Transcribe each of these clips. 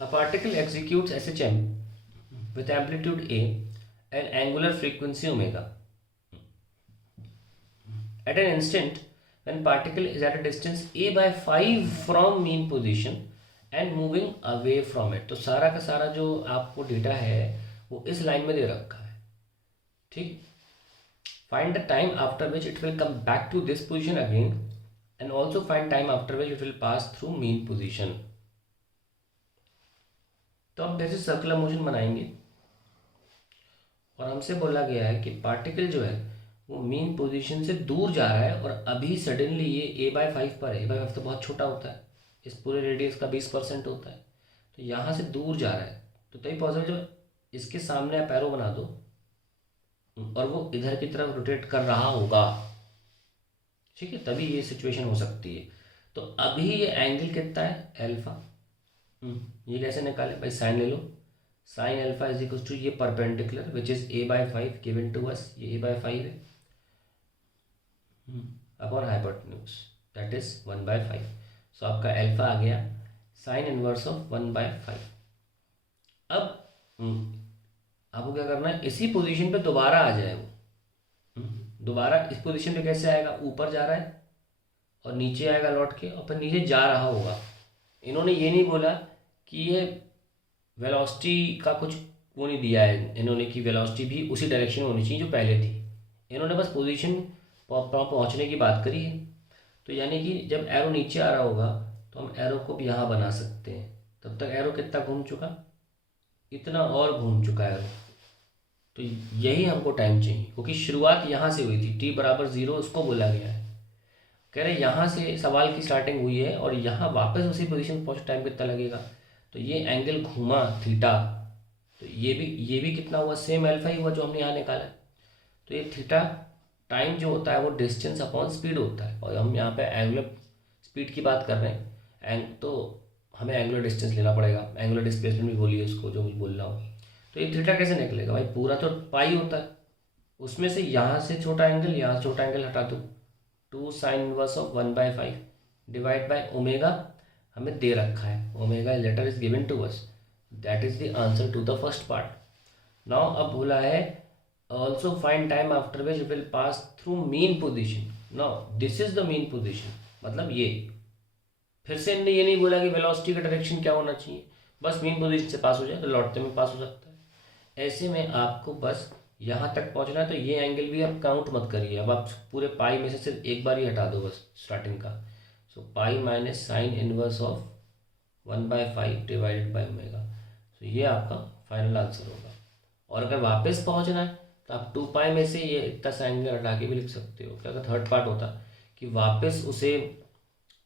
A particle executes SHM with amplitude A and angular frequency omega. At an instant when particle is at a distance a by 5 from mean position and moving away from it, तो सारा का सारा जो आपको data है वो इस line में दे रखा है, ठीक. Find the time after which it will come back to this position again and also find time after which it will pass through mean position. तो अब जैसे सर्कुलर मोशन बनाएंगे और हमसे बोला गया है कि पार्टिकल जो है वो मीन पोजीशन से दूर जा रहा है और अभी सडनली ये ए बाय 5 पर है. ए बाय 5 तो बहुत छोटा होता है, इस पूरे रेडियस का 20% होता है, तो यहाँ से दूर जा रहा है. तो तभी पॉसिबल जो इसके सामने आप एरो बना दो और वो इधर की तरफ रोटेट कर रहा होगा, ठीक है, तभी ये सिचुएशन हो सकती है. तो अभी ये एंगल कितना है, एल्फा. ये कैसे निकाले भाई, साइन ले लो. Sine alpha is equal to ये perpendicular which is A by 5 given to us, ये ए बाय 5 है upon hypotenuse that is 1/5. So आपका एल्फा आ गया साइन इनवर्स ऑफ 1/5. अब आपको क्या करना है, इसी पोजीशन पे दोबारा आ जाए वो. दोबारा इस पोजीशन पे कैसे आएगा, ऊपर जा रहा है और नीचे आएगा लौट के और फिर नीचे जा रहा होगा. इन्होंने ये नहीं बोला कि ये वेलोसिटी का कुछ वो नहीं दिया है इन्होंने कि वेलोसिटी भी उसी डायरेक्शन में होनी चाहिए जो पहले थी. इन्होंने बस पोजीशन पहुंचने की बात करी है. तो यानी कि जब एरो नीचे आ रहा होगा तो हम एरो को भी यहाँ बना सकते हैं. तब तक एरो कितना घूम चुका, इतना और घूम चुका एरो. तो यही हमको टाइम चाहिए क्योंकि शुरुआत यहाँ से हुई थी, t बराबर 0 उसको बोला गया है. कह रहे यहाँ से सवाल की स्टार्टिंग हुई है और यहाँ वापस उसी पोजीशन पहुँच टाइम कितना लगेगा. तो ये एंगल घूमा थीटा, तो ये भी कितना हुआ, सेम एल्फा ही हुआ जो हमने यहाँ निकाला. तो ये थीटा टाइम जो होता है वो डिस्टेंस अपॉन स्पीड होता है और हम यहाँ पे एंगुलर स्पीड की बात कर रहे हैं. तो हमें एंगुलर डिस्टेंस लेना पड़ेगा, एंगुलर डिस्प्लेसमेंट भी बोलिए उसको जो बोल रहा हूँ. तो ये थीटा कैसे निकलेगा भाई, पूरा तो पाई होता है, उसमें से यहाँ से छोटा एंगल यहाँ से छोटा एंगल हटा दो. 2 sine inverse of 1/5 divide by omega हमें दे रखा है. Omega letter is given to us, that is the answer to the first part. Now अब बोला है also find time after which will pass through mean position. Now this is the mean position, मतलब ये फिर से इन्होंने ये नहीं बोला कि वेलोसिटी का डायरेक्शन क्या होना चाहिए, बस मीन पोजीशन से पास हो जाए तो लौटते में पास हो सकता है. ऐसे में आपको बस यहाँ तक पहुँचना है. तो ये एंगल भी आप काउंट मत करिए, अब आप पूरे पाई में से सिर्फ एक बार ही हटा दो बस स्टार्टिंग का. So pi minus sine inverse of 1/5 divided by omega. तो ये आपका फाइनल आंसर होगा. और अगर वापस पहुँचना है तो आप 2 पाई में से ये इतना सा एंगल हटा के भी लिख सकते हो. क्या अगर थर्ड पार्ट होता कि वापस उसे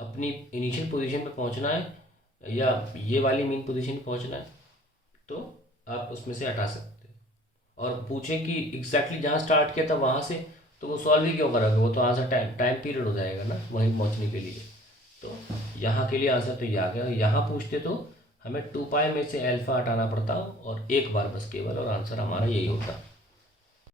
अपनी इनिशियल पोजीशन पे पहुंचना है या ये वाली मीन पोजीशन पे पहुंचना है तो आप उसमें से हटा सकते हैं. और पूछें कि एग्जैक्टली जहाँ स्टार्ट किया था वहाँ से, तो वो सॉल्व ही क्यों करोगे, वो तो आंसर टाइम पीरियड हो जाएगा ना वहीं पहुँचने के लिए. तो यहाँ के लिए आंसर तो ये आ गया. यहाँ पूछते तो हमें 2 पाई में से एल्फा हटाना पड़ता और एक बार बस केवल, और आंसर हमारा यही होता.